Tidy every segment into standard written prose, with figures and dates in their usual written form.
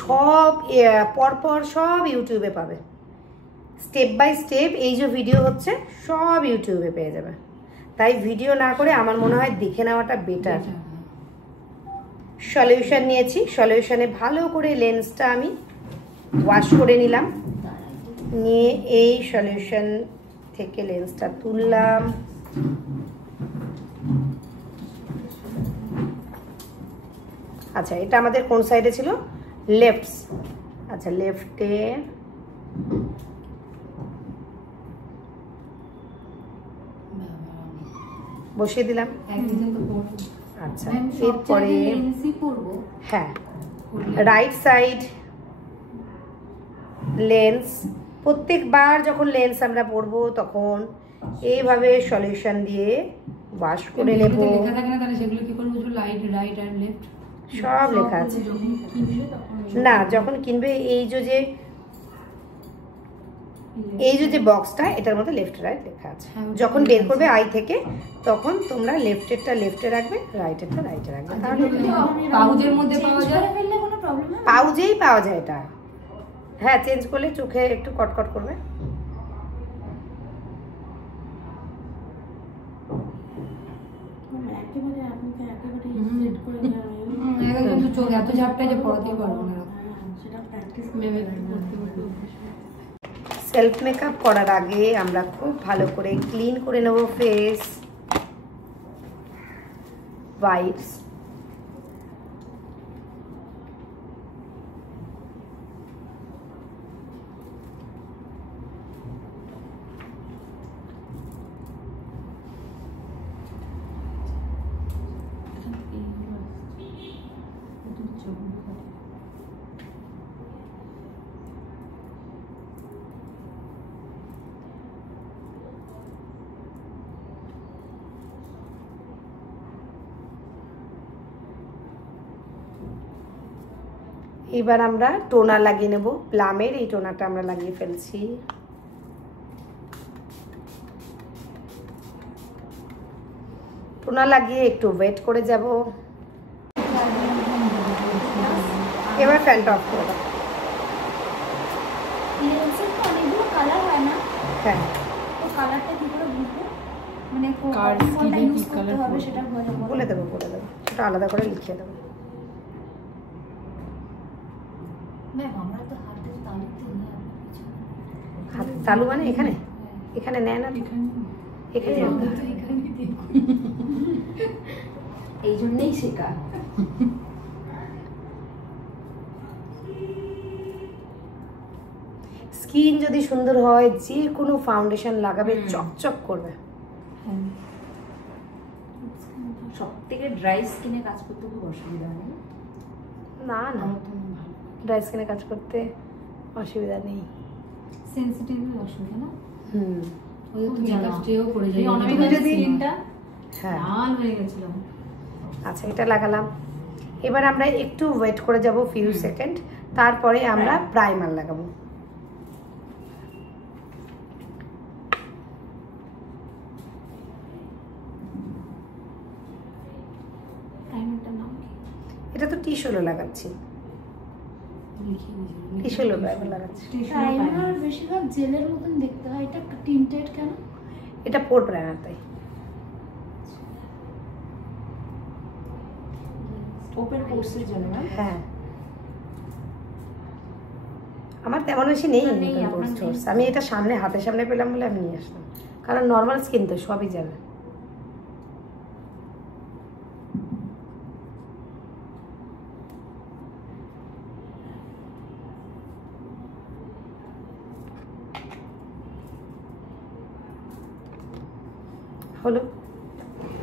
সব পরপর সব ইউটিউবে পাবে, স্টেপ বাই স্টেপ এই যে ভিডিও হচ্ছে সব ইউটিউবে পেয়ে যাবে। তাই ভিডিও না করে আমার মনে হয় দেখে নেওয়াটা বেটার। সলিউশন নিয়েছি, সলিউশনে ভালো করে লেন্সটা আমি ওয়াশ করে নিলাম, নিয়ে এই সলিউশন থেকে লেন্সটা তুললাম। আচ্ছা, এটা আমাদের কোন সাইডে ছিল? লেফট। আচ্ছা, লেফটে বসিয়ে দিলাম। আচ্ছা, এরপরে হ্যাঁ রাইট সাইড লেন্স। প্রত্যেকবার যখন লেন্স আমরা পরবো তখন এইভাবে সলিউশন দিয়ে ওয়াশ করে নেব। সব লেখা আছে না, যখন কিনবে এই যে বক্সটা এটার মধ্যে লেফট রাইট লেখা আছে। যখন বের করবে আই থেকে তখন তোমরা লেফটেরটা লেফটে রাখবে, রাইটেরটা রাইটে রাখবে। তাহলে পাউজের মধ্যে পাওয়া যায়, পাউজেই পাওয়া যায় এটা। হ্যাঁ, চেঞ্জ করলে চোখে একটু কটকট করবে। চোখ এত ঝাপটায় যে পড়াতেই পারবো না। সেলফ মেকআপ করার আগে আমরা খুব ভালো করে ক্লিন করে নেব ফেস, ওয়াইপস। এবার আমরা টোনার লাগিয়ে নেব। প্লামের এই টোনারটা আমরা লাগিয়ে ফেলছি। টোনার লাগিয়ে একটু ওয়েট করে যাব। এবার ফ্যানটা অফ করে দাও। হ্যাঁ, বলে দেবো সেটা আলাদা করে লিখিয়ে দেবো। হাতের তালু মানে এখানে এখানে নেয় না, এখানে এই জন্যই শেখা। স্কিন যদি সুন্দর হয় যে কোনো ফাউন্ডেশন লাগাবে চকচক করবে। সব থেকে ড্রাই স্কিনে কাজ করতে খুব অসুবিধা হয় না? না, ড্রাই স্কিনে কাজ করতে অসুবিধা নেই। সেনসিটিভ অসুবিধা না। ওই তো মেকআপ স্টেও পড়ে যায়। স্কিনটা লাল হয়ে গেছিল। আচ্ছা, এটা লাগালাম। এবার আমরা একটু ওয়েট করে যাব ফিউ সেকেন্ড, তারপরে আমরা প্রাইমার লাগাবো। এটা তো টিস্যুলো লাগাচ্ছি, টিস্যুলো প্রাইমার লাগাচ্ছি। প্রাইমার বেশিরভাগ জেলের মতন দেখতে হয়, এটা টিন্টেড কেন? এটা পোর প্রাইমার, তাই ওপেন কোর্সের জন্য। হ্যাঁ, আমার তেমন বেশি নেই। আমি এটা সামনে হাতের সামনে পেলাম বলে আমি নিয়ে আসলাম, কারণ নর্মাল স্কিন তো সবই যাবে। হলো,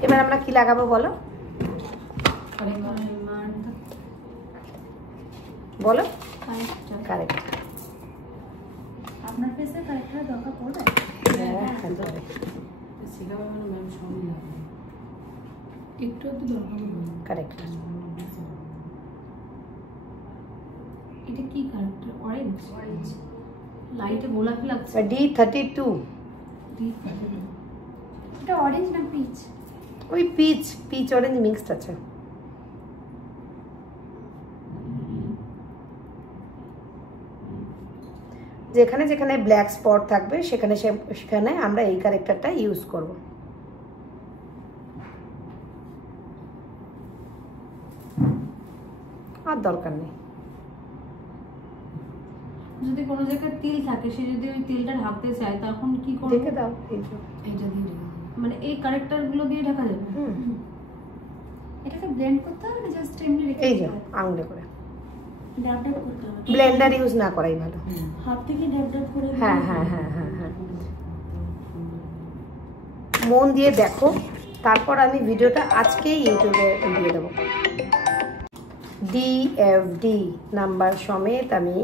এবার আমরা কি লাগাবো বলো? বলো। কারেক্ট। আপনার ফেসে কারেক্টার দরকার পড়বে? হ্যাঁ, একটু তো দরকার। কারেক্ট। এটা কি কারেক্টার? অরেঞ্জ। লাইটে গোলাপি লাগছে। D32। এটা অরেঞ্জ না পিচ? ওই পিচ অরেঞ্জ মিক্সড আছে। যেখানে যেখানে ব্ল্যাক স্পট থাকবে সেখানে সেখানে আমরা এই কারেক্টারটা ইউজ করব। আর দরকার নেই। যদি কোনো জায়গায় তিল থাকে, সে যদি ওই তিলটা ঢাকতে চায় তখন কি করবে? ঢেকে দাও। এইটা দিয়ে মানে এই কারেক্টার গুলো দিয়ে ঢাকা যাবে? এটাকে ব্লেন্ড করতে হবে না, জাস্ট এমনি রেখে এই যে আঙুলে করে ড্যাব ড্যাব করতে হবে। ব্লেন্ডার ইউজ না করাই ভালো। হাত থেকে ড্যাব ড্যাব করে। হ্যাঁ হ্যাঁ হ্যাঁ হ্যাঁ হ্যাঁ, মন দিয়ে দেখো। তারপর আমি ভিডিওটা আজকেই ইউটিউবে দিয়ে দেবো। DFD নাম্বার সমেত আমি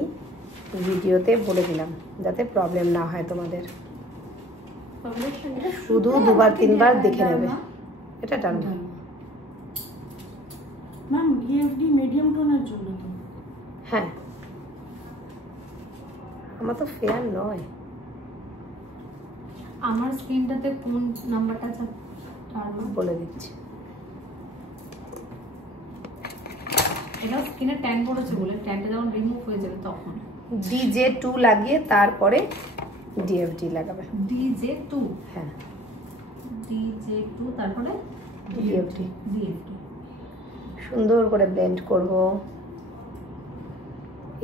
ভিডিওতে বলে দিলাম, যাতে প্রবলেম না হয় তোমাদের। শুধু 2-3 বার দেখে নেবে। এটা টানো। ম্যাম DFD মিডিয়াম টোনের জন্য তো। হ্যাঁ, আমার তো ফেয়ার নয়। আমার স্ক্রিনটাতে কোন নাম্বারটা বলে দিচ্ছি। এটা স্ক্রিনে ট্যান পড়েছে বলে, ট্যানটা যখন রিমুভ হয়ে যাবে তখন DJ2 লাগিয়ে তারপরে DFD লাগাবে। DJ2, হ্যাঁ DJ2 তারপরে DFD। DFD সুন্দর করে ব্লেন্ড করব।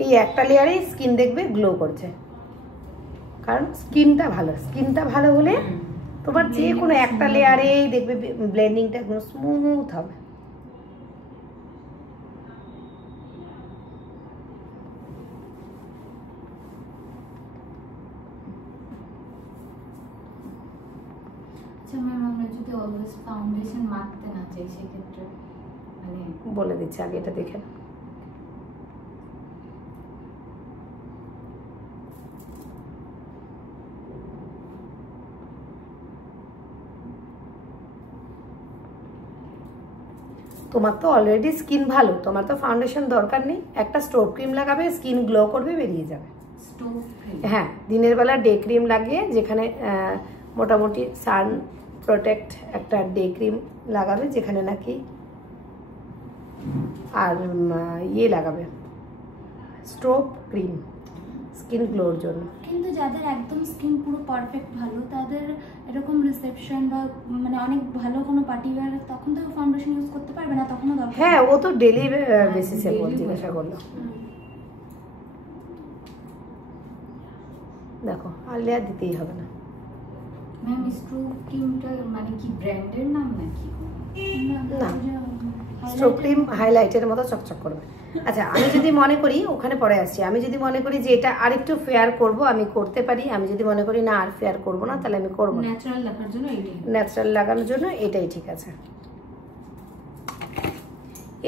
এই একটা লেয়ারে স্কিন দেখবে গ্লো করছে, কারণ স্কিনটা ভালো হলে তোমার যে কোনো একটা লেয়ারেই দেখবে ব্লেন্ডিংটা একদম স্মুথ হবে। আচ্ছা ম্যাম, আমরা যদি অলওয়েজ ফাউন্ডেশন মাখতে না চাই সেক্ষেত্রে মানে বলে দিচ্ছি, আগে এটা দেখেন। তোমার তো অলরেডি স্কিন ভালো, তোমার তো ফাউন্ডেশন দরকার নেই। একটা স্টোভ ক্রিম লাগাবে, স্কিন গ্লো করবে, বেরিয়ে যাবে। Stove cream? হ্যাঁ, দিনের বেলা ডে ক্রিম লাগিয়ে, যেখানে মোটামুটি সান প্রোটেক্ট একটা ডে ক্রিম লাগাবে, যেখানে নাকি আর ইয়ে লাগাবে স্টোভ ক্রিম স্কিন গ্লোর জন্য। কিন্তু যাদের একদম স্কিন পুরো পারফেক্ট ভালো, তাদের এরকম রিসেপশন বা মানে অনেক man কোনো পার্টি ওয়্যার, তখন তো ফাউন্ডেশন ইউজ করতে পারবে না, তখনও দরকার। হ্যাঁ, ও তো ডেলি বেসিসে জিজ্ঞাসা করলো। দেখো, আর লেয়ার দিতেই হবে না। ম্যাম স্টোভ ক্রিমটা মানে কি ব্র্যান্ডের নাম নাকি? না, স্টোভ ক্রিম হাইলাইটের মতো চকচক করবে। আচ্ছা, আমি যদি মনে করি, ওখানে পরে আসছি, আমি যদি মনে করি যে এটা আরেকটু ফেয়ার করব, আমি করতে পারি। আমি যদি মনে করি না আর ফেয়ার করব না, তাহলে আমি করব না। ন্যাচারাল লাগার জন্য এইটাই, ন্যাচারাল লাগানোর জন্য এটাই ঠিক আছে।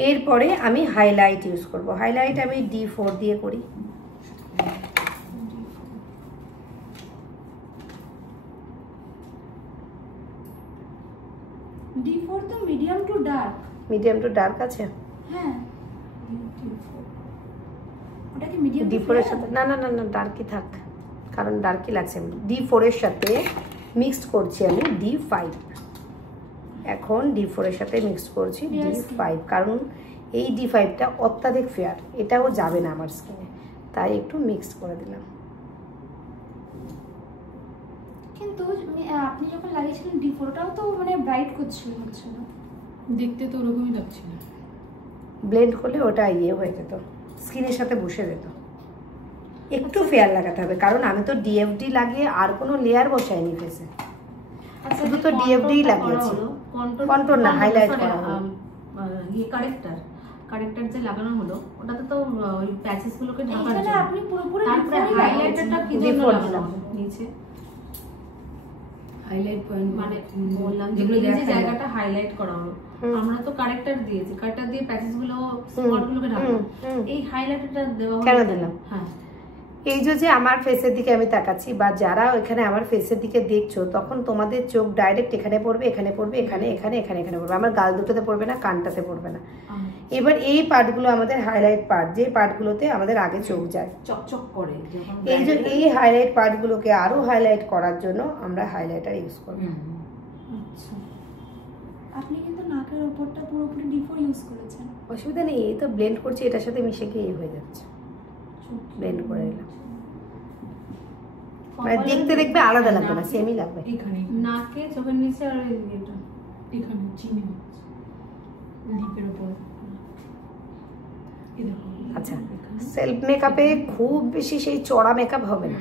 এরপরে আমি হাইলাইট ইউজ করব। হাইলাইট আমি D4 দিয়ে করি। D4 তো medium to dark. Medium to dark আছে। হ্যাঁ, ওটা কি মিডিয়াম D4 এর সাথে না না না না ডার্কই থাক, কারণ ডার্কই লাগছে। D4 এর সাথে মিক্সড করছি আমি D5। এখন D4 এর সাথে মিক্সড করছি D5, কারণ এই D5টা অত্যাধিক ফেয়ার, এটাও যাবে না আমার স্কিনে, তাই একটু মিক্স করে দিলাম। কিন্তু আপনি যখন লাগিয়েছিলেন D4, ওটাও তো মানে ব্রাইট করছিল, হচ্ছে না দেখতে তো ওরকমই লাগছিল। ব্লেন্ড করলে ওটা ইয়ে হয়ে যেত, স্কিনের সাথে বসে যেত। একটু ফেয়ার লাগাতে হবে, কারণ আমি তো DFD লাগিয়ে আর কোনো লেয়ার বসাইনি ফেসে, শুধু তো DFD লাগিয়েছি। কন্ট্রোল না, হাইলাইট করা হলো। ইয়ে কারেক্টার যে লাগানো হলো, ওটাতে তো ওই প্যাচেস গুলোকে ঢাকার এখানে জন্য। আপনি পুরোপুরি তারপরে হাইলাইটারটা কি জন্য লাগানো নিচে? হাইলাইট পয়েন্ট মানে বললাম যে এই যে জায়গাটা হাইলাইট করা হলো, আমরা তো কারেক্টার দিয়েছি, কারেক্টার দিয়ে প্যাচেস গুলো স্পট গুলোকে ঢাকবো। এই হাইলাইটারটা দেওয়া কেন দিলাম? হ্যাঁ, এই যে আমার ফেসের দিকে আমি তাকাচ্ছি, বা যারা এখানে আমার ফেসের দিকে দেখছো, তখন তোমাদের চোখ ডাইরেক্ট এখানে পড়বে, এখানে পড়বে, এখানে এখানে এখানে এখানে পড়বে। আমার গাল দুটোতে পড়বে না, কানটাতে পড়বে না। এবার এই পার্টগুলো আমাদের হাইলাইট পার্ট, যে পার্টগুলোতে আমাদের আগে চোখ যায়, চকচক করে। এই হাইলাইট পার্টগুলোকে আরো হাইলাইট করার জন্য আমরা হাইলাইটার ইউজ করব। আচ্ছা, আপনি কিন্তু নাকের উপরটা পুরোপুরি D4 ইউজ করেছেন। অসুবিধা নেই, এই তো ব্লেন্ড করছি, এটার সাথে মিশে গিয়ে হয়ে যাচ্ছে। ব্লেন্ড করে নিলাম। মানে দেখতে দেখবে আলাদা লাগবে না, সেমই লাগবে। এখানে নাকে, চোখের নিচে আর এটা এখানে চিনি হচ্ছে লিপের উপর। এই দেখো। আচ্ছা, সেলফ মেকআপে খুব বেশি সেই চড়া মেকআপ হবে না।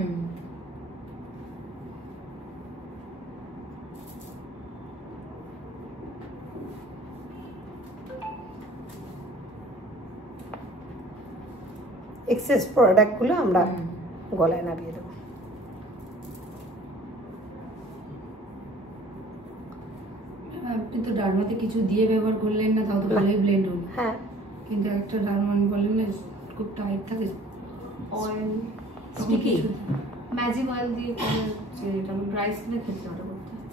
এক্সেস প্রোডাক্টগুলো আমরা গলায় নামিয়ে দেবো। আপনি তো ডার্মাতে কিছু দিয়ে ব্যবহার করলেন না, তাও তো ভালোই ব্লেন্ড হলো। হ্যাঁ, কিন্তু একটা ডার্মান বলেন না খুব টাইট থাকে, অয়েল স্টিকি। ম্যাজিক অয়েল দিয়ে করে যে এটা ড্রাই স্কিনের ক্ষেত্রে অর্ডার করতে হয়।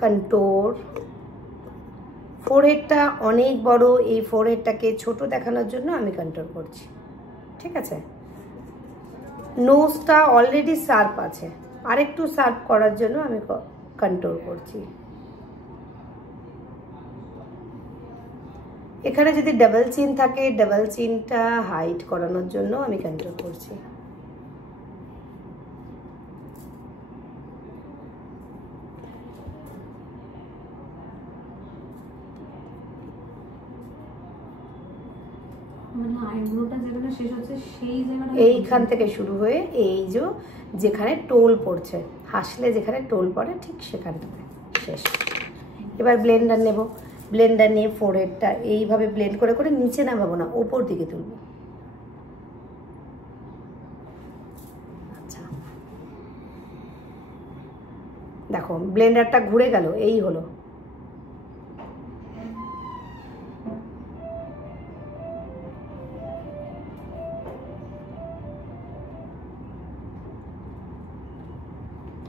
কন্ট্যুর, ফোরহেডটা অনেক বড়, এই ফোরহেডটাকে ছোট দেখানোর জন্য আমি কন্ট্যুর করছি, ঠিক আছে। নোজটা অলরেডি শার্প আছে, আরেকটু শার্প করার জন্য আমি কন্ট্যুর করছি। এখানে যদি ডাবল চিন থাকে, ডাবল চিনটা হাইট করানোর জন্য আমি কন্ট্যুর করছি। মানে আইব্রোটা যেখানে শেষ হচ্ছে সেই জায়গাটা এইখান থেকে শুরু হয়ে এই যে যেখানে টোল পড়ছে, হাসলে যেখানে টোল পড়ে ঠিক সেখানটাতে শেষ। এবার ব্লেন্ডার নেব, ব্লেন্ডার নিয়ে ফোরহেডটা এইভাবে ব্লেন্ড করে করে নিচে নামাবো না, ওপর দিকে তুলব। আচ্ছা, দেখো ব্লেন্ডারটা ঘুরে গেল, এই হলো।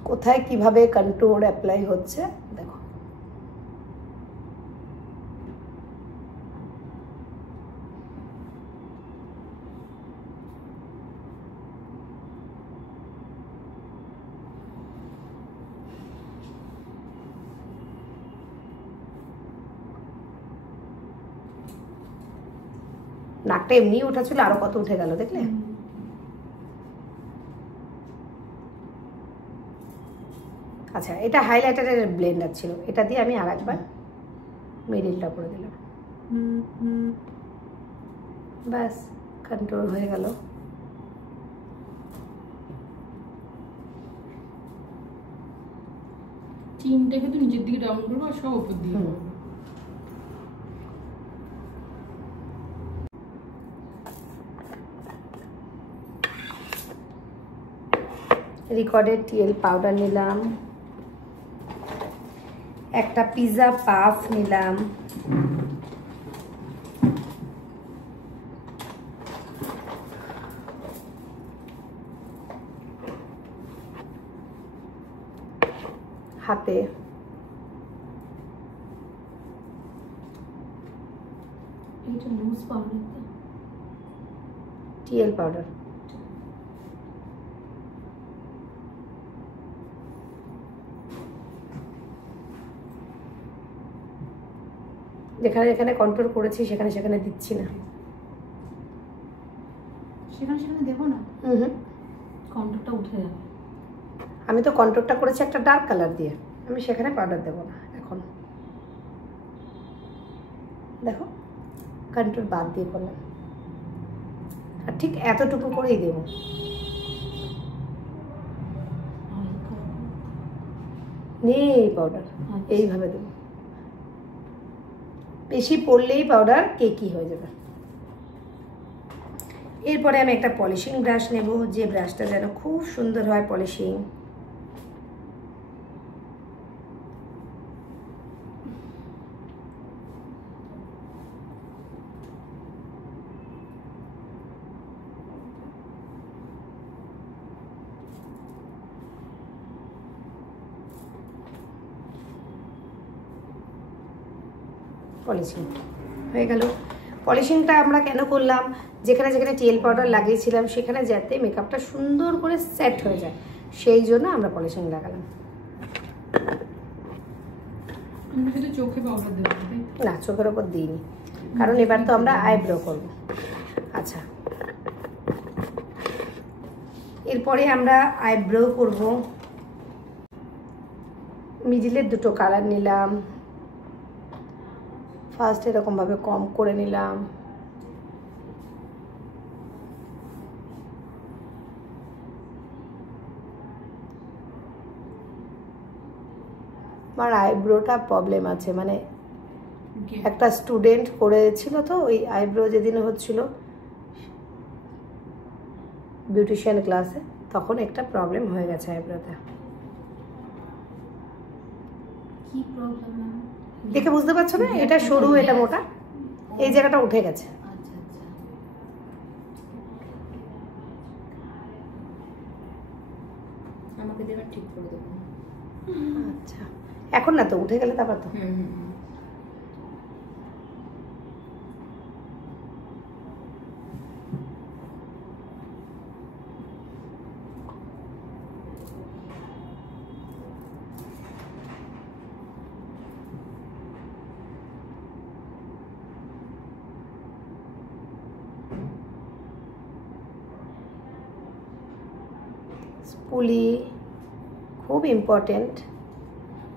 কোথায় কিভাবে কন্ট্যুর অ্যাপ্লাই হচ্ছে দেখো। নাকটা এমনি ওঠা ছিল, আরো কত উঠে গেল দেখলে। আচ্ছা, এটা হাইলাইটারের ব্লেন্ডার ছিল, এটা দিয়ে আমি আরেকবার মিডিলটা করে দিলাম, ব্যাস কন্ট্রোল হয়ে গেল। চিনটাকে তো নিচের দিকে ডাউন করবো আর সব উপর দিয়ে করবো। রিকর্ডেড টিএল পাউডার নিলাম, একটা পিৎজা পাফ নিলাম, হাতে এইটা লুজ পাউডার, টিএল পাউডার, যেখানে যেখানে কন্ট্রোল করেছি সেখানে সেখানে দিচ্ছি না, সেখানে সেখানে দেবো না। কন্ট্রোলটা উঠে যাবে। আমি তো কন্ট্রোলটা করেছি একটা ডার্ক কালার দিয়ে, আমি সেখানে পাউডার দেবো না এখন। দেখো কন্ট্রোল বাদ দিয়ে করলাম, আর ঠিক এতটুকু করেই দেবো। নেই পাউডার, এইভাবে দেবো। বেশি পড়লেই পাউডার কেকি হয়ে যাবে। এরপরে আমি একটা পলিশিং ব্রাশ নেব, যে ব্রাশটা যেন খুব সুন্দর হয় পলিশিং। পলিশিং হয়ে গেল। পলিশিংটা আমরা কেন করলাম, যেখানে যেখানে টিএল পাউডার লাগিয়েছিলাম সেখানে যাতে মেকআপটা সুন্দর করে সেট হয়ে যায়, সেই জন্য আমরা পলিশিং লাগালাম। আমরা শুধু চোখে পাউডার দেবো, তাই তো? না, চোখের ওপর দিইনি, কারণ এবার তো আমরা আইব্রো করব। আচ্ছা, এরপরে আমরা আইব্রো করব। মিডিলের দুটো কালার নিলাম, ফার্স্ট এরকমভাবে কম করে নিলাম, আমার আইব্রোটা প্রবলেম আছে, মানে একটা স্টুডেন্ট করেছিল তো ওই আইব্রো যেদিন হচ্ছিল বিউটিশিয়ান ক্লাসে, তখন একটা প্রবলেম হয়ে গেছে আইব্রোতে। কি প্রবলেম ম্যাম? দেখে বুঝতে পারছো না, এটা সরু এটা মোটা, এই জায়গাটা উঠে গেছে। আচ্ছা আচ্ছা। আমাকে দেবার ঠিক করে দেবো। আচ্ছা, এখন না তো, উঠে গেলে তারপর তো। স্পুলি খুব ইম্পর্টেন্ট।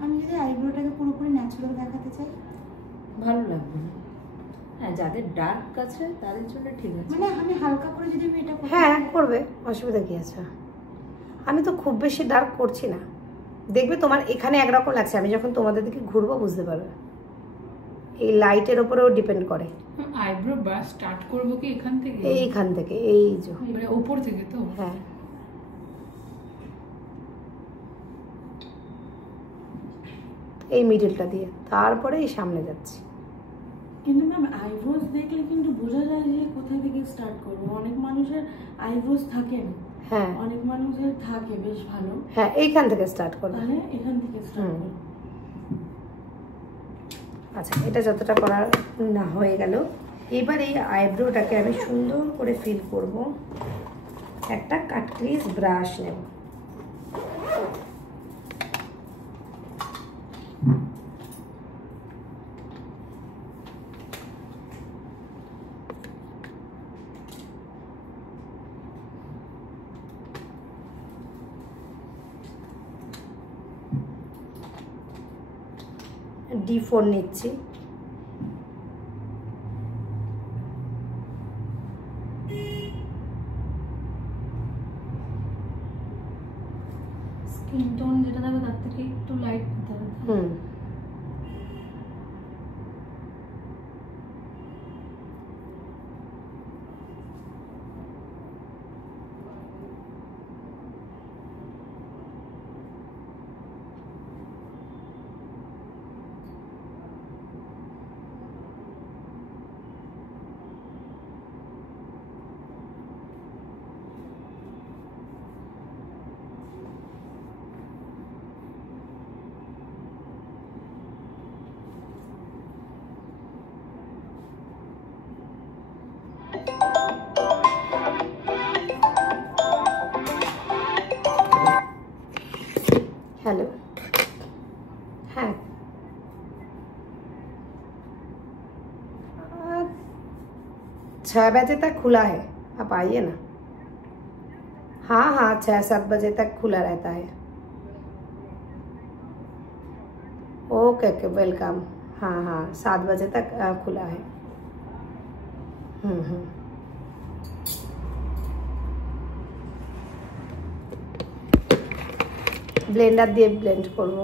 আমি যদি আইব্রোটাকে পুরোপুরি ন্যাচারাল দেখাতে চাই, ভালো লাগবে না। হ্যাঁ, যাদের ডার্ক আছে তাদের জন্য ঠিক আছে। মানে আমি হালকা করে যদি আমি এটা করতে হ্যাঁ চাই, করবে, অসুবিধা কি আছে? আমি তো খুব বেশি ডার্ক করছি না, দেখবে তোমার এখানে একরকম লাগছে, আমি যখন তোমাদের দিকে ঘুরবো বুঝতে পারবে। এই লাইটের ওপরেও ডিপেন্ড করে। আইব্রো ব্রাশ স্টার্ট করবো কি এখান থেকে? এইখান থেকে, এই যে, মানে ওপর থেকে তো? হ্যাঁ এই মিডলটা দিয়ে, তারপরে এই সামনে যাচ্ছি। কিন্তু ম্যাম আইব্রোস দেখলে কিন্তু বোঝা যায় যে কোথা থেকে স্টার্ট করবো। অনেক মানুষের আইব্রোস থাকে না, হ্যাঁ অনেক মানুষের থাকে বেশ ভালো, হ্যাঁ, এইখান থেকে স্টার্ট করবে। তাহলে এখান থেকে স্টার্ট করবো। আচ্ছা, এটা যতটা করা না হয়ে গেল, এবার এই আইব্রোটাকে আমি সুন্দর করে ফিল করব। একটা কাটক্রিজ ব্রাশ নেব, D4 নিচ্ছি। স্কিন টোন যেটা থাকবে তার থেকে একটু লাইট দিতে হবে। हेलो, हाँ 6 बजे तक खुला है, आप आइए ना। हाँ हाँ, 6-7 बजे तक खुला रहता है। Okay okay, welcome. हाँ हाँ, 7 बजे तक खुला है। ব্লেন্ডার দিয়ে ব্লেন্ড করব।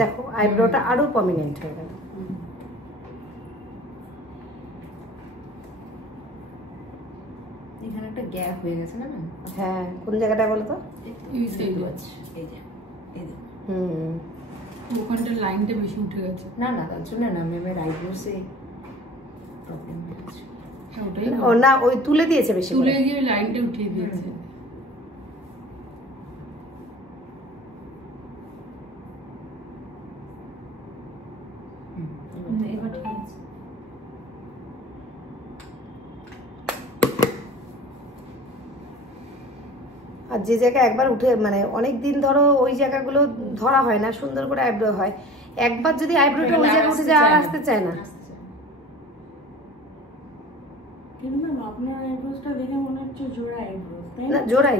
দেখো আইব্রোটা আরো প্রমিনেন্ট হয়ে গেল। এখানে একটা গ্যাপ হয়ে গেছে না ম্যাম? হ্যাঁ, কোন জায়গাটা বলো তো? এই সাইডে। এই যে, এই যে। ওখানটা লাইনটা বেশি উঠে গেছে। না না, তার জন্য না, ম্যামের আইব্রোসে প্রবলেম হয়েছে। হ্যাঁ, ওটাই ও না, ওই তুলে দিয়েছে বেশি তুলে করে। দিয়ে ওই লাইনটা উঠিয়ে দিয়েছে। এবার ঠিক আছে। যে জায়গায় একবার উঠে মানে অনেক দিন ধরো ওই জায়গাগুলো ধরা হয় না, সুন্দর করে আইব্রো হয়, একবার যদি আইব্রোটা ওই জায়গায় উঠে যায় আর আসতে চায় না। কিন্তু ম্যাম আপনার আইব্রোসটা দেখে মনে হচ্ছে জোড়া আইব্রোস, তাই না না? জোড়াই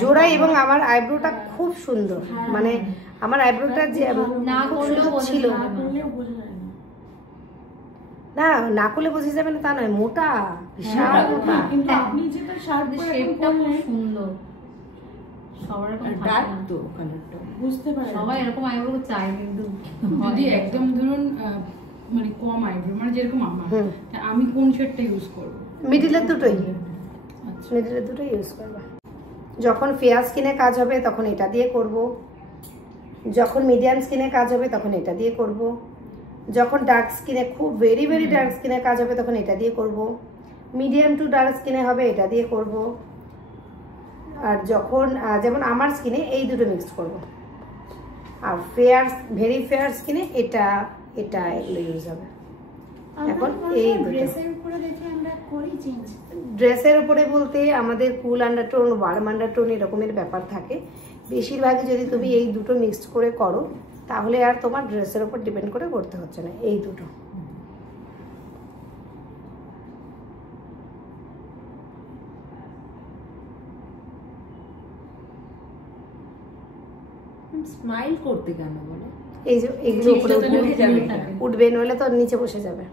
জোড়াই, এবং আমার আইব্রোটা খুব সুন্দর, মানে আমার আইব্রোটা যে না খুব করলেও সুন্দর বোঝা ছিল। যাবে না। করলেও বোঝা যায় না। না না করলে বোঝা যাবে না তা নয়, মোটা বিশাল মোটা। কিন্তু আপনি যেটা শার্প করে শেপটা এখন খুব করলেন, সুন্দর, সবার এরকম থাকে ডার্ক না। তো কালারটা। বুঝতে পারেন সবাই এরকম আইব্রো চায় কিন্তু যদি একদম ধরুন মানে কম আইব্রো, মানে যেরকম আমার, আমি কোন শেডটা ইউজ করব? মিডিলের দুটোই, আচ্ছা, মিডিলের দুটোই ইউজ করবা। যখন ফেয়ার স্কিনে কাজ হবে তখন এটা দিয়ে করব, যখন মিডিয়াম স্কিনে কাজ হবে তখন এটা দিয়ে করব, যখন ডার্ক স্কিনে খুব ভেরি ভেরি ডার্ক স্কিনে কাজ হবে তখন এটা দিয়ে করব, মিডিয়াম টু ডার্ক স্কিনে হবে এটা দিয়ে করব, আর যখন যেমন আমার স্কিনে এই দুটো মিক্স করব, আর ফেয়ার ভেরি ফেয়ার স্কিনে এটা এটা এগুলো ইউজ হবে। এখন এই ড্রেসের উপরে দেখে আমরা করি চেঞ্জ। ড্রেসের উপরে বলতে আমাদের কুল আন্ডারটোন, ওয়ার্ম আন্ডারটোন এরকমের ব্যাপার থাকে। বেশিরভাগই যদি তুমি এই দুটো মিক্সড করে করো তাহলে আর তোমার ড্রেসের উপর ডিপেন্ড করে করতে হচ্ছে না। এই দুটো স্মাইল করতে কেন বলে? এই যে এগুলো উপরে উঠে যাবে এটা। উঠবে, নইলে তো নিচে বসে যাবে।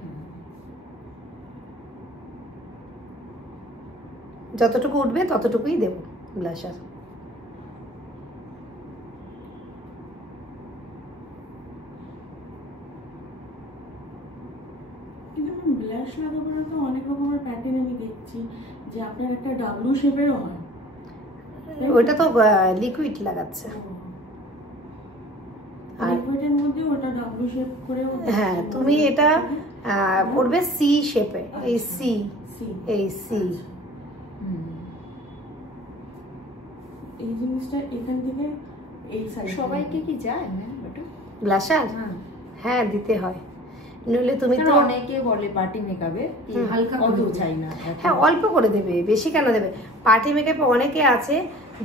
যতটুকু উঠবে ততটুকুই দেবো ব্লাশার। কিন্তু ব্লাশ লাগাবার তো অনেক রকমের প্যাটার্ন আমি দেখছি, যে আপনার একটা ডাব্লু শেপেরও হয়। ওইটা তো লিকুইড লাগাচ্ছে। আর লিকুইডের মধ্যে ওটা ডাব্লু শেপ করেও, হ্যাঁ তুমি এটা করবে সি শেপে, এই সি, এই সি। এই জিনিসটা এখান থেকে এই সাইড সবাইকে কি যায় ম্যাম ওটা? ব্লাশার হ্যাঁ দিতে হয়, নইলে তুমি তো অনেকে বলে পার্টি মেকআপে হালকা অত চাই না। হ্যাঁ অল্প করে দেবে, বেশি কেন দেবে? পার্টি মেকআপে অনেকে আছে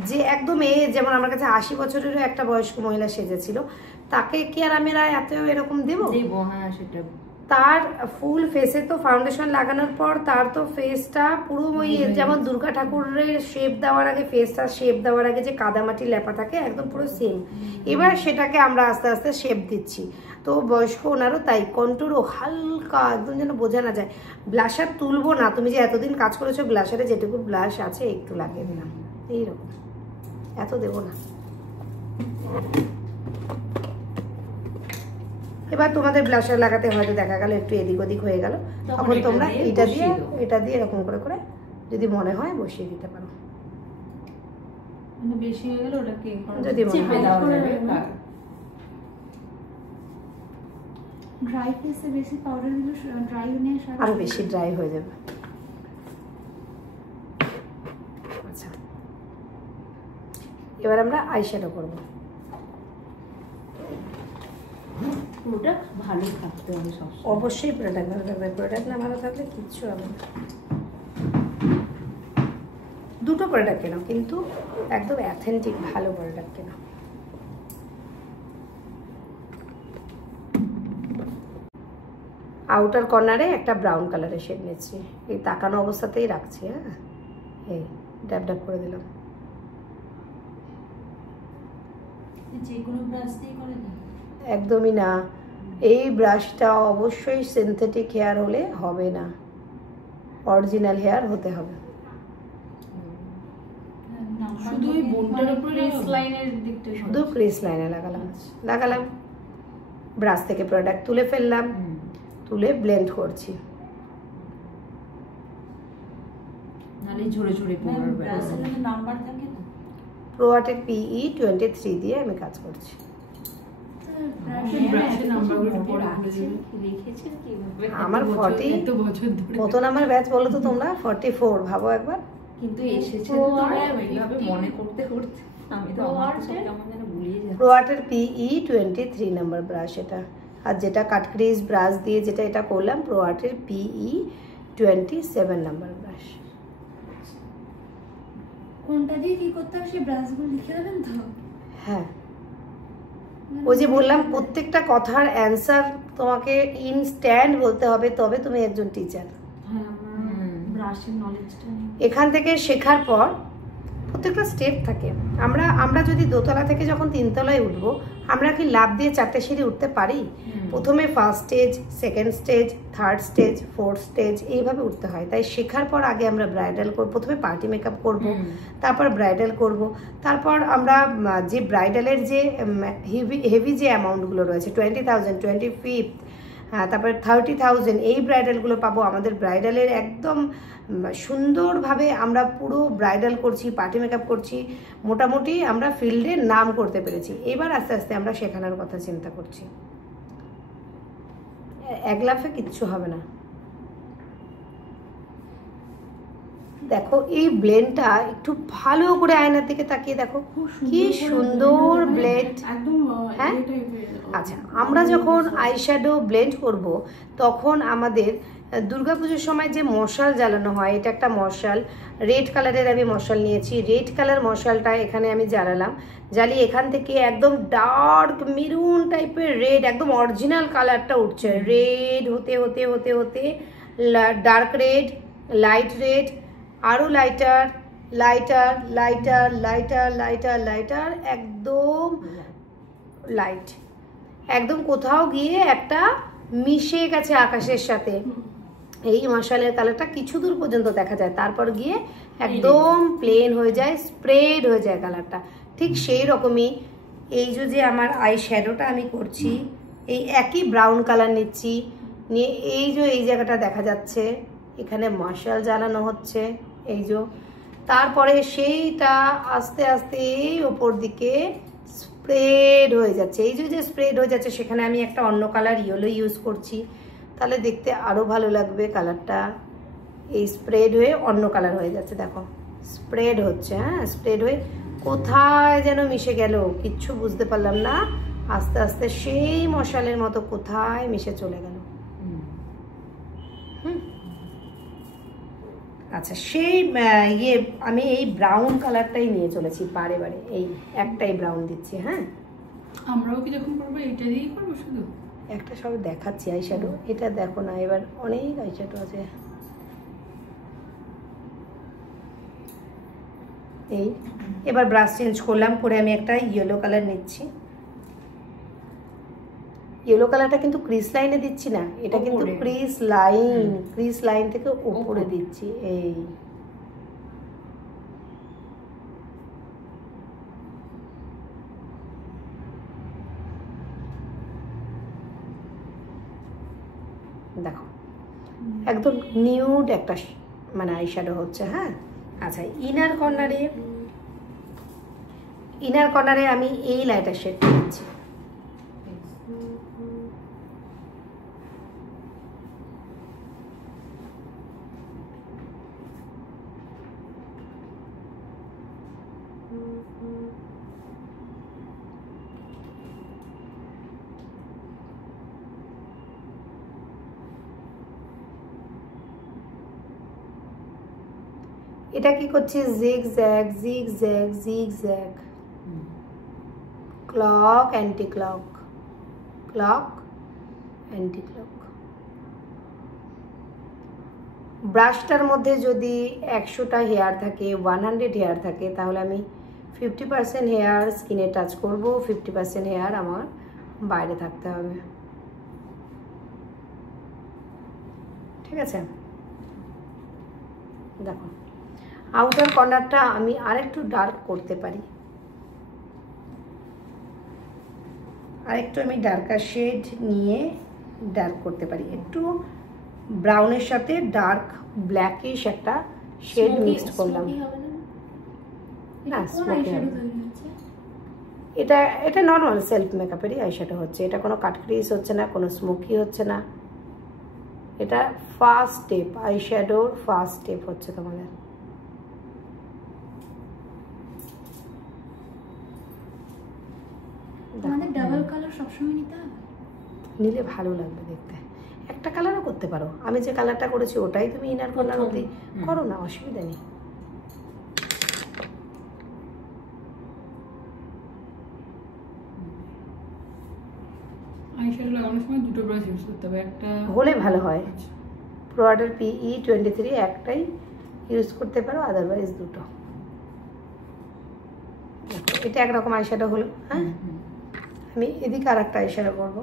যে একদম যেমন আমার কাছে 80 বছরেরও একটা বয়স্ক মহিলা সেজেছিল, তাকে কি আর আমি এত এরকম দেবো? হ্যাঁ সেটা তার ফুল ফেসে তো ফাউন্ডেশন লাগানোর পর তার তো ফেসটা পুরো ওই যেমন দুর্গা ঠাকুরের শেপ দেওয়ার আগে, ফেসটা শেপ দেওয়ার আগে যে কাদামাটি লেপা থাকে একদম পুরো সেম, এবার সেটাকে আমরা আস্তে আস্তে শেপ দিচ্ছি। তো বয়স্ক ওনারও তাই, কন্টুরও হালকা একদম যেন বোঝা না যায়। ব্লাশার তুলবো না, তুমি যে এতদিন কাজ করেছো ব্লাশারে যেটুকু ব্লাশ আছে একটু লাগিয়ে দিলাম, এইরকম, এত দেবো না। এবার তোমাদের ব্লাশার লাগাতে হয়তো দেখা গেল একটু এদিক ওদিক হয়ে গেল, তখন তোমরা এটা দিয়ে এরকম করে করে যদি মনে হয় বসিয়ে দিতে পারো। মানে বেশি হয়ে গেল ওটাকে যদি মনে হয় ড্রাই ফেসে বেশি পাউডার দিলে ড্রাই হয়ে আরো বেশি ড্রাই হয়ে যাবে। আচ্ছা এবার আমরা আইশ্যাডো করবো। প্রোডাক্ট ভালো থাকতে হবে সব। অবশ্যই প্রোডাক্ট ভালো থাকবে, প্রোডাক্ট না ভালো থাকলে কিচ্ছু হবে না। দুটো প্রোডাক্ট কেন, কিন্তু একদম অ্যাথেন্টিক ভালো প্রোডাক্ট কেন। আউটার কর্নারে একটা ব্রাউন কালারের শেড নিচ্ছি, এই তাকানো অবস্থাতেই রাখছি। হ্যাঁ এই ড্যাব ড্যাব করে দিলাম। যে কোনো ব্রাশ দিয়ে করে না? একদমই না, এই ব্রাশটা অবশ্যই সিনথেটিক হেয়ার হলে হবে না, অরিজিনাল হেয়ার হতে হবে। শুধু ওই বোনটার উপরে ক্রিস লাইনের দিকটা শুধু ক্রিস লাইনে লাগালাম, ব্রাশ থেকে প্রোডাক্ট তুলে ফেললাম, তুলে ব্লেন্ড করছি। নালে ঝরে ঝরে পড়বে। নাম্বার থাকে না? প্রোয়াটের PE 23 দিয়ে আমি কাজ করছি। আমার 40 কত নাম্বার ব্যাচ বলো তো তোমরা? 44 ভাবো একবার। কিন্তু এসেছে তো এইভাবে মনে করতে করতে আমি তো আমার কেমন যেন ভুলিয়ে যাচ্ছি। প্রোয়াটের PE 23 নাম্বার ব্রাশ এটা, আর যেটা কাট ক্রিজ ব্রাশ দিয়ে যেটা এটা করলাম প্রোয়াটের PE 27 নাম্বার ব্রাশ। কোনটা দিয়ে কি করতে হবে সেই ব্রাশগুলো লিখে দেবেন তো? হ্যাঁ, ওই যে বললাম প্রত্যেকটা কথার অ্যান্সার তোমাকে ইনস্ট্যান্ট বলতে হবে, তবে তুমি একজন টিচার। হ্যাঁ, আমার ব্রাশের নলেজটা নেই। এখান থেকে শেখার পর প্রত্যেকটা স্টেপ থাকে। আমরা যদি দোতলা থেকে যখন 3 তলায় উঠবো, আমরা কি লাফ দিয়ে 4টে সিঁড়ি উঠতে পারি? প্রথমে first stage, second stage, third stage, fourth stage, এইভাবে উঠতে হয়। তাই শেখার পর আগে আমরা ব্রাইডাল করব, প্রথমে পার্টি মেকআপ করব, তারপর ব্রাইডাল করব, তারপর আমরা যে ব্রাইডালের যে হেভি যে অ্যামাউন্টগুলো রয়েছে 20,000, 25, তারপরে 30,000, এই ব্রাইডালগুলো পাবো। আমাদের ব্রাইডালের একদম সুন্দরভাবে আমরা পুরো ব্রাইডাল করছি, পার্টি মেকআপ করছি, মোটামুটি আমরা ফিল্ডে নাম করতে পেরেছি। এবার আস্তে আস্তে আমরা শেখানোর কথা চিন্তা করছি। এক লাফে কিচ্ছু হবে না। দেখো এই ব্লেন্ডটা একটু ভালো করে আয়নার দিকে তাকিয়ে দেখো, কি সুন্দর ব্লেন্ড। একদম হ্যাঁ, আচ্ছা, আমরা যখন আইশ্যাডো ব্লেন্ড করব তখন আমাদের দুর্গাপুজোর সময় যে মশাল জ্বালানো হয়, এটা একটা মশাল, রেড কালারের আমি মশাল নিয়েছি। রেড কালার মশালটা এখানে আমি জ্বালালাম, জ্বালিয়ে এখান থেকে একদম ডার্ক মেরুন টাইপের রেড, একদম অরিজিনাল কালারটা উঠছে। রেড হতে হতে হতে হতে ডার্ক রেড, লাইট রেড, আরও lighter, lighter, lighter, lighter, lighter, lighter, একদম লাইট, একদম কোথাও গিয়ে একটা মিশে গেছে আকাশের সাথে। এই মশালের কালারটা কিছু দূর পর্যন্ত দেখা যায়, তারপর গিয়ে একদম প্লেন হয়ে যায়, স্প্রেড হয়ে যায় কালারটা। ঠিক সেই রকমই এই যে আমার আই শ্যাডোটা আমি করছি, এই একই ব্রাউন কালার নিচ্ছি, নিয়ে এই যে এই জায়গাটা দেখা যাচ্ছে এখানে মশাল জ্বালানো হচ্ছে, এই যে তারপরে সেইটা আস্তে আস্তে এই ওপর দিকে স্প্রেড হয়ে যাচ্ছে। এই যে স্প্রেড হয়ে যাচ্ছে সেখানে আমি একটা অন্য কালার ইয়েলো ইউজ করছি, তাহলে দেখতে আরও ভালো লাগবে কালারটা। এই স্প্রেড হয়ে অন্য কালার হয়ে যাচ্ছে, দেখো স্প্রেড হচ্ছে। হ্যাঁ, স্প্রেড হয়ে কোথায় যেন মিশে গেল, কিচ্ছু বুঝতে পারলাম না, আস্তে আস্তে সেই মশালের মতো কোথায় মিশে চলে গেল। আচ্ছা, সেই আমি এই ব্রাউন কালারটাই নিয়ে চলেছি বারে বারে, এই একটাই ব্রাউন দিচ্ছি। হ্যাঁ, আমরাও কি যখন করবো এটা দিয়েই করবো শুধু? একটা সব দেখাচ্ছি আইশ্যাডো, এটা দেখো না, এবার অনেক আইশ্যাডো আছে। এই এবার ব্রাশ চেঞ্জ করলাম, করে আমি একটা ইয়েলো কালার নিচ্ছি। ইয়েলো কালারটা কিন্তু ক্রিস লাইনে দিচ্ছি না, এটা কিন্তু ক্রিস লাইন থেকে উপরে দিচ্ছি। এই দেখো একদম নিউড একটা মানে আইশ্যাডো হচ্ছে। হ্যাঁ, আচ্ছা, ইনার কর্নারে আমি এই লাইটার শেড দিচ্ছি। এটা কি করছি, zigzag zigzag zigzag, clock anti clock, clock anti clock. ব্রাশটার মধ্যে যদি 100টা হেয়ার থাকে, 100 হেয়ার থাকে, তাহলে আমি 50% হেয়ার স্কিনে টাচ করব, 50% হেয়ার আমার বাইরে থাকতে হবে। ঠিক আছে, দেখো আউটার কর্নারটা আমি আরেকটু ডার্ক করতে পারি, আরেকটু আমি ডার্কার শেড নিয়ে ডার্ক করতে পারি, একটু ব্রাউনের সাথে ডার্ক ব্ল্যাকিশ একটা শেড মিক্সড করলাম। না, স্মোকি হবে। এটা নর্মাল সেলফ মেকআপেরই আইশ্যাডো হচ্ছে, এটা কোনো কাট ক্রিজ হচ্ছে না, কোনো স্মোকি হচ্ছে না। এটা ফার্স্ট স্টেপ, আইশ্যাডোর ফার্স্ট স্টেপ হচ্ছে তোমাদের। আমাদের ডাবল কালার সবসময় নিতে হবে, নিলে ভালো লাগবে দেখতে। একটা কালারও করতে পারো, আমি যে কালারটা করেছি ওটাই তুমি ইনার কর্নার অবধি করো না, অসুবিধা নেই। অনেক সময় দুটো ব্রাশ ইউজ করতে হবে, একটা হলে ভালো হয়। প্রো আর্টের PE23 একটাই ইউজ করতে পারো, আদারওয়াইজ দুটো। এটা একরকম আইশ্যাডো হলো। হ্যাঁ, আমি এদিকে আর একটা আইশ্যাডো করবো।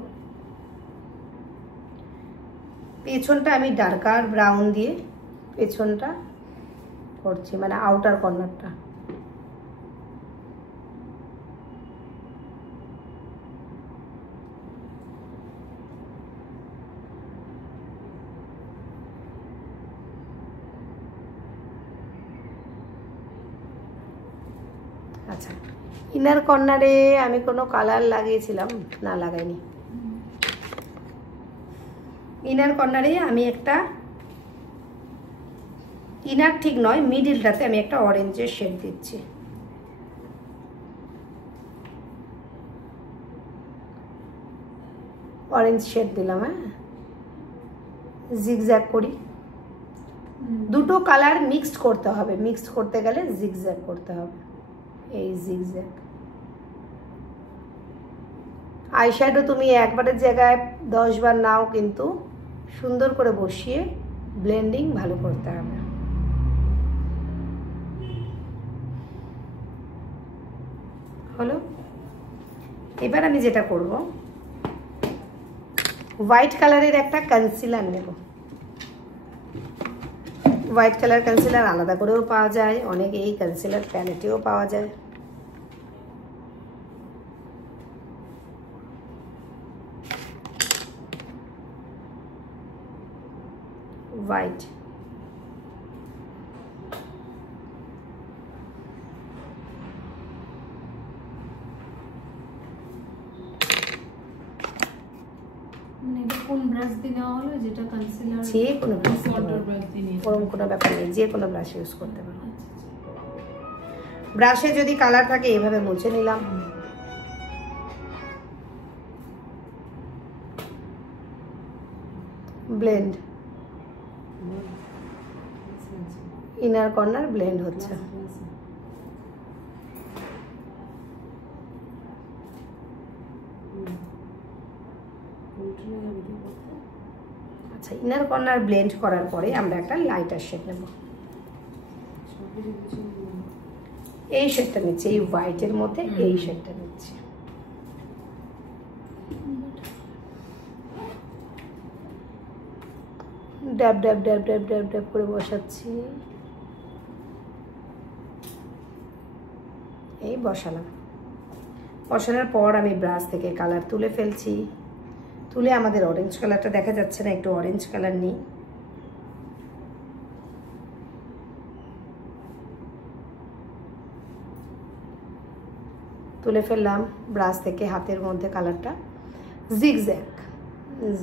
পেছনটা আমি ডার্কার ব্রাউন দিয়ে পেছনটা করছি, মানে আউটার কর্নারটা। আচ্ছা, ইনার কর্নারে আমি কোনো কালার লাগিয়েছিলাম না? লাগাইনি। ইনার কর্নারে আমি একটা, ইনার ঠিক নয়, মিডিলটাতে আমি একটা অরেঞ্জের শেড দিচ্ছি। অরেঞ্জ শেড দিলাম। হ্যাঁ, জিগজ্যাগ করি। দুটো কালার মিক্সড করতে হবে, মিক্সড করতে গেলে জিগজ্যাগ করতে হবে। এই জিগজ্যাগ আইশ্যাডো তুমি একবারের জায়গায় 10 বার নাও, কিন্তু সুন্দর করে বসিয়ে ব্লেন্ডিং ভালো করতে হবে। হলো? এবার আমি যেটা করব, হোয়াইট কালারের একটা কনসিলার নেব। হোয়াইট কালার কনসিলার আলাদা করেও পাওয়া যায়, অনেক এই কনসিলার প্যালেটেও পাওয়া যায়। হোয়াইট কোন ব্রাশ দিয়ে নেওয়া হলো? যেটা কনসিলার, যে কোনো ব্রাশ, কন্ট্রোল ব্রাশ দিয়ে ওরকম কোনো ব্যাপার নেই, যে কোনো ব্রাশ ইউজ করতে পারো। ব্রাশে যদি কালার থাকে এভাবে মুছে নিলাম। ব্লেন্ড, ইনার কর্নার ব্লেন্ড হচ্ছে। আচ্ছা, ইনার কর্নার ব্লেন্ড করার পরে আমরা একটা লাইটার শেড নেব। এই শেডটা নিচ্ছি, এই হোয়াইটের মধ্যে এই শেডটা নিচ্ছি। ড্যাব ড্যাব ড্যাব ড্যাব ড্যাব ড্যাব করে বসাচ্ছি। এই বসালাম। বসানোর পর আমি ব্রাশ থেকে কালার তুলে ফেলছি। তুলে আমাদের অরেঞ্জ কালারটা দেখা যাচ্ছে না, একটু অরেঞ্জ কালার নিই। তুলে ফেললাম ব্রাশ থেকে হাতের মধ্যে কালারটা। জিগজ্যাগ,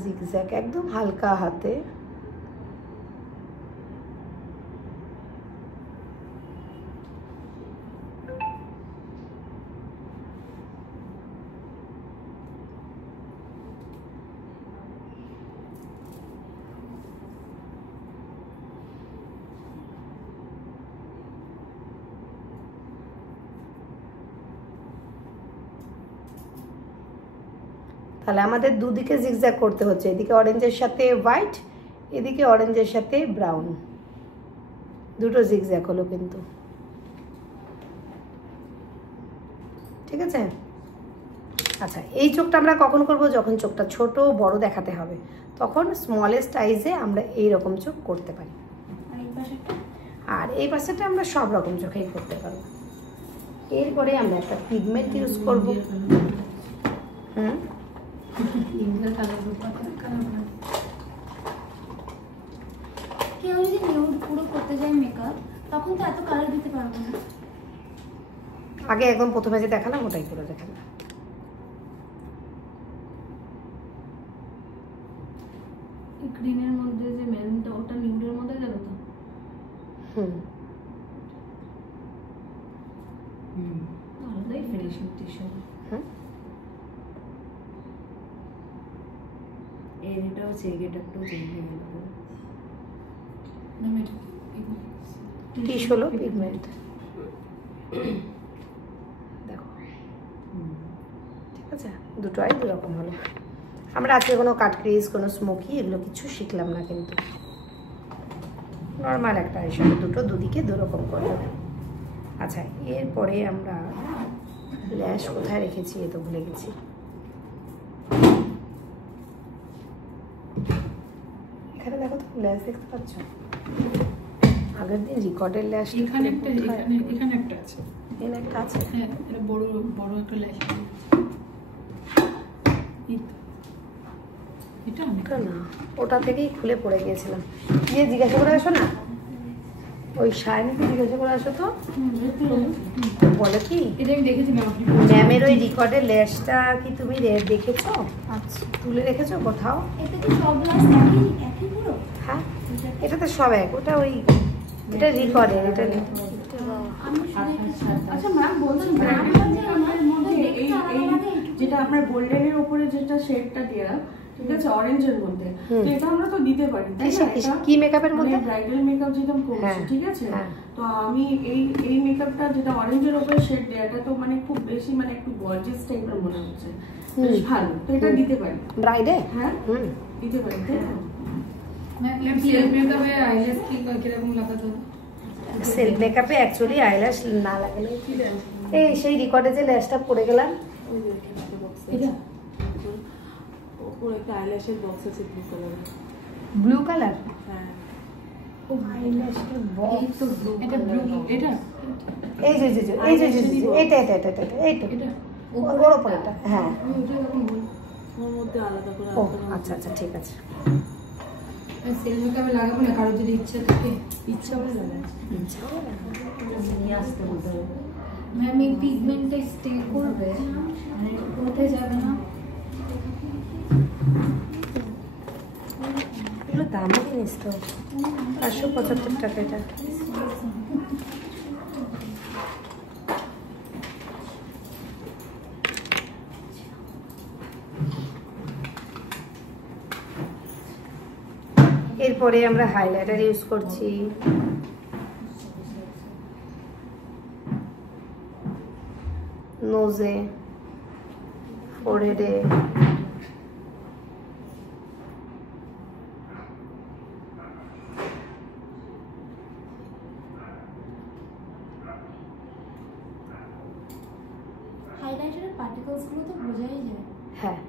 জিগজ্যাগ একদম হালকা হাতে। তাহলে আমাদের দুদিকে জিগজ্যাগ করতে হচ্ছে, এদিকে অরেঞ্জের সাথে হোয়াইট, এদিকে অরেঞ্জের সাথে ব্রাউন, দুটো জিগজ্যাগ হলো কিন্তু। ঠিক আছে? আচ্ছা, এই চোখটা আমরা কখন করব? যখন চোখটা ছোট বড় দেখাতে হবে, তখন স্মলেস্ট আইজে আমরা এই রকম চোখ করতে পারি। আর এই পাশেটা আমরা সব রকম চোখেই করতে পারবো। এরপরে আমরা একটা পিগমেন্ট ইউজ করবো। কেউ যদি নিউড পুরো করতে যায় মেকআপ, তখন তো এত কালার দিতে পারবো না। আগে একদম প্রথমে যে দেখালাম ওটাই করে দেখালাম। গ্রিনের মধ্যে যে মেরুনটা, ওটা নিউডের মধ্যে যাবে তো? আলাদাই ফিনিশিং টিশন। এটাও চেক, এটা একটু চেক হয়ে গেল। টিশ হলো পিগমেন্ট, দেখো। ঠিক আছে, দুটোই দুরকম হলো। আমরা আজকে কোনো কাট ক্রিজ, কোনো স্মোকি এগুলো কিছু শিখলাম না, কিন্তু নর্মাল একটা আইশ্যাডো, দুটো দুদিকে দুরকম করবো। আচ্ছা, এরপরে আমরা ল্যাশ কোথায় রেখেছি এ তো ভুলে গেছি। এখানে দেখো তো ল্যাশ দেখতে পাচ্ছ, আগের দিন রিকর্ডের ল্যাশ এখানে একটা আছে, এখানে একটা আছে। হ্যাঁ, এটা বড় বড় একটা ল্যাশ। এটা না, ওটা থেকেই খুলে পড়ে গিয়েছিলাম। গিয়ে জিজ্ঞাসা করে আসো না, ওই শাইনিকে জিজ্ঞাসা করে আসো তো, বলে কি এটা আমি দেখেছিলাম। ম্যামের ওই রেকর্ডের ল্যাশটা কি তুমি দেখেছো? আচ্ছা, তুলে রেখেছো কোথাও? এতে কি সব গ্লাস একই পুরো? হ্যাঁ, এটাতে সব এক, ওটা ওই এটা রেকর্ডের, এটা আমি শুনেছি। আচ্ছা ম্যাম, বলছি ব্র্যান্ডের মধ্যে এই যেটা আপনার গোল্ডেনের উপরে যেটা শেডটা দেয়া, ঠিক আছে, অরেঞ্জের মধ্যে, তো এটা আমরা তো দিতে পারি, তাই না? এটা কি মেকআপের মধ্যে? ব্রাইডাল মেকআপ যেটা করছি, হ্যাঁ, ঠিক আছে। হ্যাঁ। তো আমি এই মেকআপটা যেটা অরেঞ্জের উপরে শেড দেয়া, এটা তো মানে খুব বেশি মানে একটু গর্জিয়াস টাইপের মনে হচ্ছে, বেশ ভালো, তো এটা দিতে পারি। ব্রাইডে? হ্যাঁ, দিতে পারি, তাই না? ম্যাম সেলফ মেকআপে আইল্যাশ কি কিরকম লাগাতো? সেলফ মেকআপে অ্যাকচুয়ালি আইল্যাশ না লাগালে, এই সেই রেকর্ডে যে ল্যাশটা পড়ে গেলাম, ওই যে এখানে একটা বক্স আছে, ওপরে একটা আইল্যাশের বক্স আছে ব্লু কালারের। Blue colour? হ্যাঁ, ও আইল্যাশের বক্স, এটা ব্লু, এটা এই যে এটা এই তো এটা ওর উপরেটা। হ্যাঁ, আমি ওটা তখন বল। ওর মধ্যে আলাদা করে ও আচ্ছা আচ্ছা, ঠিক আছে। সেলফ মেকআপে লাগাবো না, কারোর যদি ইচ্ছা থাকে, ইচ্ছা হলে লাগাই। নিয়ে আসতে বলতে হবে। ম্যাম এই পিগমেন্টটা স্টে করবে, মানে উঠে যাবে না? এগুলো দামি জিনিস তো, 575 টাকা এটা। এরপরে আমরা হাইলাইটার ইউজ করছি। নোজে, ফোরহেডে, হাইলাইটারের পার্টিকলসগুলো তো বোঝাই যায়। হ্যাঁ,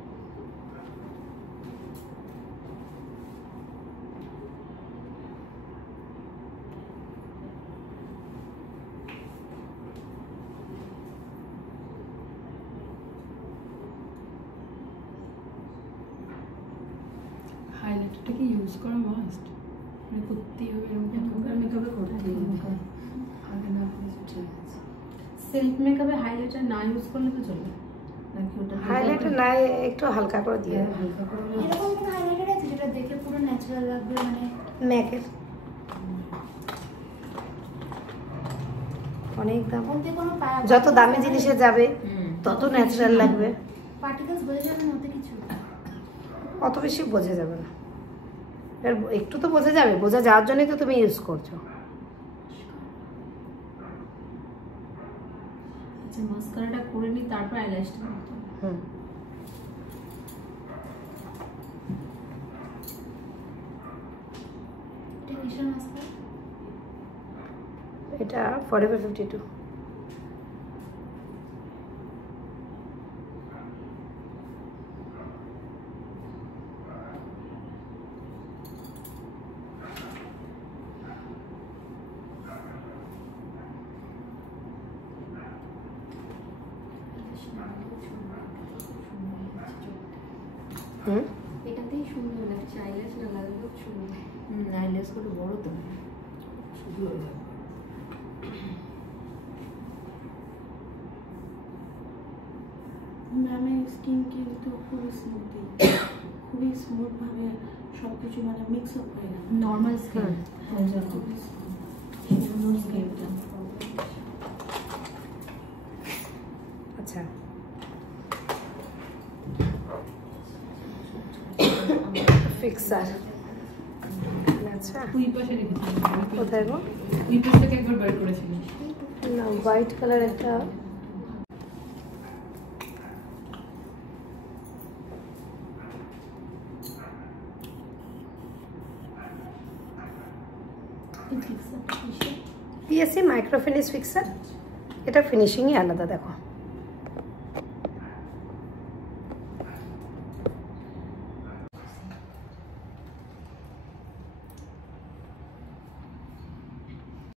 হাইলাইটারটা কি ইউজ করা মাস্ট? মানে করতেই হবে এরকম? এখনকার মেকআপে করতেই হবে, আগে না করলে ঠিক আছে। সেলফ মেকআপে হাইলাইটার না ইউজ করলে তো চলবে নাকি? ওটা হাইলাইটার না একটু হালকা করে দিয়ে দেবে। হালকা করে এরকম কোনো হাইলাইটার আছে যেটা দেখে পুরো ন্যাচারাল লাগবে, মানে ম্যাকের অনেক দাম, ওতে কোনো যত দামি জিনিসে যাবে তত ন্যাচারাল লাগবে, পার্টিকলস বোঝা যাবে না ওতে কিছু? অত বেশি বোঝা যাবে না, এর একটু তো বোঝা যাবে, বোঝা যাওয়ার জন্যই তো তুমি ইউজ করছো। আচ্ছা, মাস্কারাটা করে নি, তারপর আইল্যাশটা করতে হবে। হুম, এটা কিসের মাস্কারা? এটা ফরএভার 52। হুম, এটাতেই সুন্দর লাগছে, আইল্যাশটা লাগলেও সুন্দর। আইল্যাশ করে বড় তো শুধু হয়ে যাবে। ম্যামের স্কিন কিন্তু খুবই স্মুথি, খুবই স্মুথ ভাবে সবকিছু মানে মিক্স আপ হয়ে গেল। নর্মাল স্কিন হয়ে যাবে, খুবই smooth। সুন্দর স্কিনটা। আচ্ছা, ফিক্সার। আচ্ছা, ওই পাশে রেখেছিলাম। কোথায় গো? ওই পাশ থেকে একবার বের করেছিলাম। না, হোয়াইট কালার একটা, পিএসসি মাইক্রো ফিনিশ ফিক্সার, এটা ফিনিশিংই আলাদা দেখো।